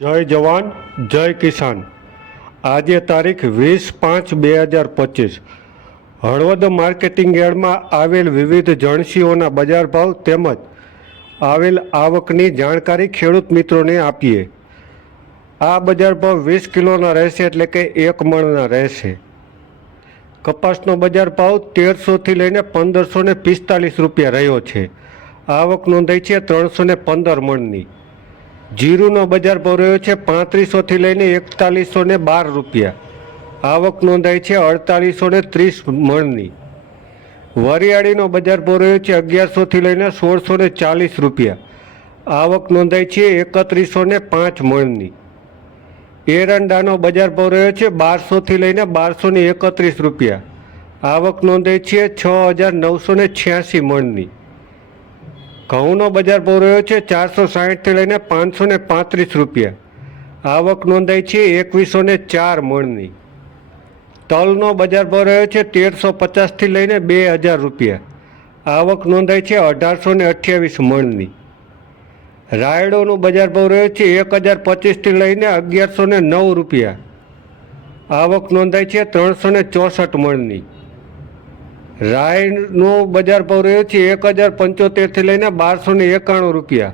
જય જવાન, જય કિસાન. આજે તારીખ વીસ પાંચ બે હજાર પચીસ. હળવદ માર્કેટિંગ યાર્ડમાં આવેલ વિવિધ જણસીઓના બજાર ભાવ તેમજ આવેલ આવકની જાણકારી ખેડૂત મિત્રોને આપીએ. આ બજાર ભાવ વીસ કિલોના રહેશે એટલે કે એક મણના રહેશે. કપાસનો બજાર ભાવ તેરસોથી લઈને પંદરસો પિસ્તાલીસ રૂપિયા રહ્યો છે. આવક નોંધાઈ છે ત્રણસો પંદર મણની. જીરુનો બજાર ભાવ રહ્યો છે પાંત્રીસોથી લઈને એકતાલીસો ને બાર રૂપિયા. આવક નોંધાઈ છે અડતાલીસો ને ત્રીસ મણની. વરિયાળીનો બજાર ભાવ રહ્યો છે અગિયારસોથી લઈને સોળસો ને ચાલીસ રૂપિયા. આવક નોંધાઈ છે એકત્રીસો ને પાંચ મણની. એરંડાનો બજાર ભાવ રહ્યો છે બારસોથી લઈને બારસો એકત્રીસ રૂપિયા. આવક નોંધાઈ છે છ હજાર નવસો ને છ્યાસી મણની. ઘઉંનો બજાર ભાવ રહ્યો છે ચારસો સાહીઠથી લઈને પાંચસો ને પાંત્રીસ રૂપિયા. આવક નોંધાઈ છે એકવીસો ને ચાર મણની. તલનો બજાર ભાવ રહ્યો છે તેરસો પચાસથી લઈને બે હજાર રૂપિયા. આવક નોંધાઈ છે અઢારસો ને અઠ્યાવીસ મણની. રાયડોનું બજાર ભાવ રહ્યો છે એક હજાર પચીસથી લઈને અગિયારસો ને નવ રૂપિયા. આવક નોંધાઈ છે ત્રણસો ને ચોસઠ મણની. રાયનો બજાર ભાવ રહ્યો છે એક હજાર પંચોતેરથી લઈને બારસો ને એકાણું રૂપિયા.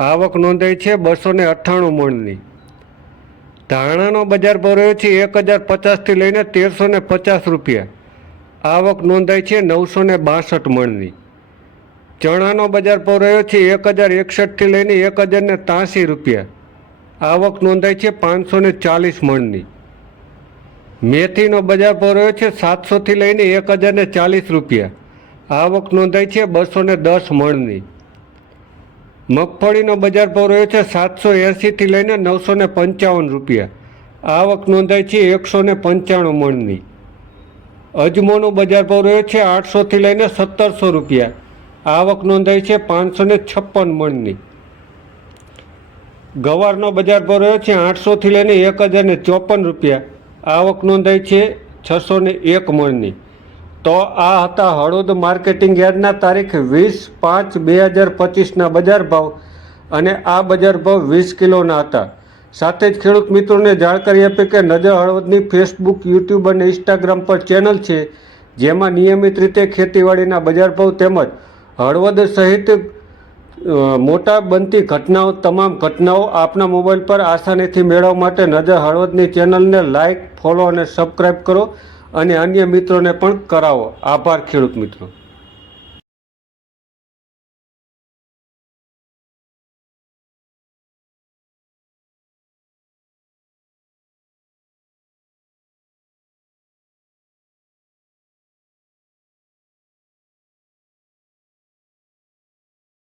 આવક નોંધાઈ છે બસો ને અઠ્ઠાણું મણની. ધાણાનો બજાર ભાવ રહ્યો છે એક હજાર પચાસથી લઈને તેરસો ને પચાસ રૂપિયા. આવક નોંધાઈ છે નવસો ને બાસઠ મણની. ચણાનો બજાર ભાવ રહ્યો છે એક હજાર એકસઠથી લઈને એક હજાર ને ત્યાંસી રૂપિયા. આવક નોંધાઈ છે પાંચસો ને ચાલીસ મણની. મેથીનો બજાર રહ્યો છે સાતસોથી લઈને એક હજારને ચાલીસ રૂપિયા. આવક નોંધાઈ છે બસો ને દસ મણની. મગફળીનો બજાર રહ્યો છે સાતસો એંસીથી લઈને નવસો ને પંચાવન રૂપિયા. આવક નોંધાઈ છે એકસો ને પંચાણું મણની. અજમોનો બજાર ભાવ રહ્યો છે આઠસોથી લઈને સત્તરસો રૂપિયા. આવક નોંધાઈ છે પાંચસો ને છપ્પન મણની. ગવારનો બજાર ભાવ રહ્યો છે આઠસોથી લઈને એક હજાર ને ચોપન રૂપિયા. આવક નોંધાઈ છે છસો ને એક મણની. તો આ હતા હળવદ માર્કેટિંગ યાર્ડના તારીખ વીસ પાંચ બે હજાર પચીસના બજાર ભાવ અને આ બજાર ભાવ વીસ કિલોના હતા. સાથે જ ખેડૂત મિત્રોને જાણકારી આપી કે નજર હળવદની ફેસબુક, યુટ્યુબ અને ઇન્સ્ટાગ્રામ પર ચેનલ છે, જેમાં નિયમિત રીતે ખેતીવાડીના બજાર ભાવ તેમજ હળવદ સહિત મોટા બનતી ઘટનાઓ, તમામ ઘટનાઓ આપના મોબાઈલ પર આસાનીથી મેળવવા માટે નજર હળવદની ચેનલને લાઇક ફોલો અને સબસ્ક્રાઈબ કરો અને અન્ય મિત્રોને પણ કરાવો. આભાર ખેડૂત મિત્રો.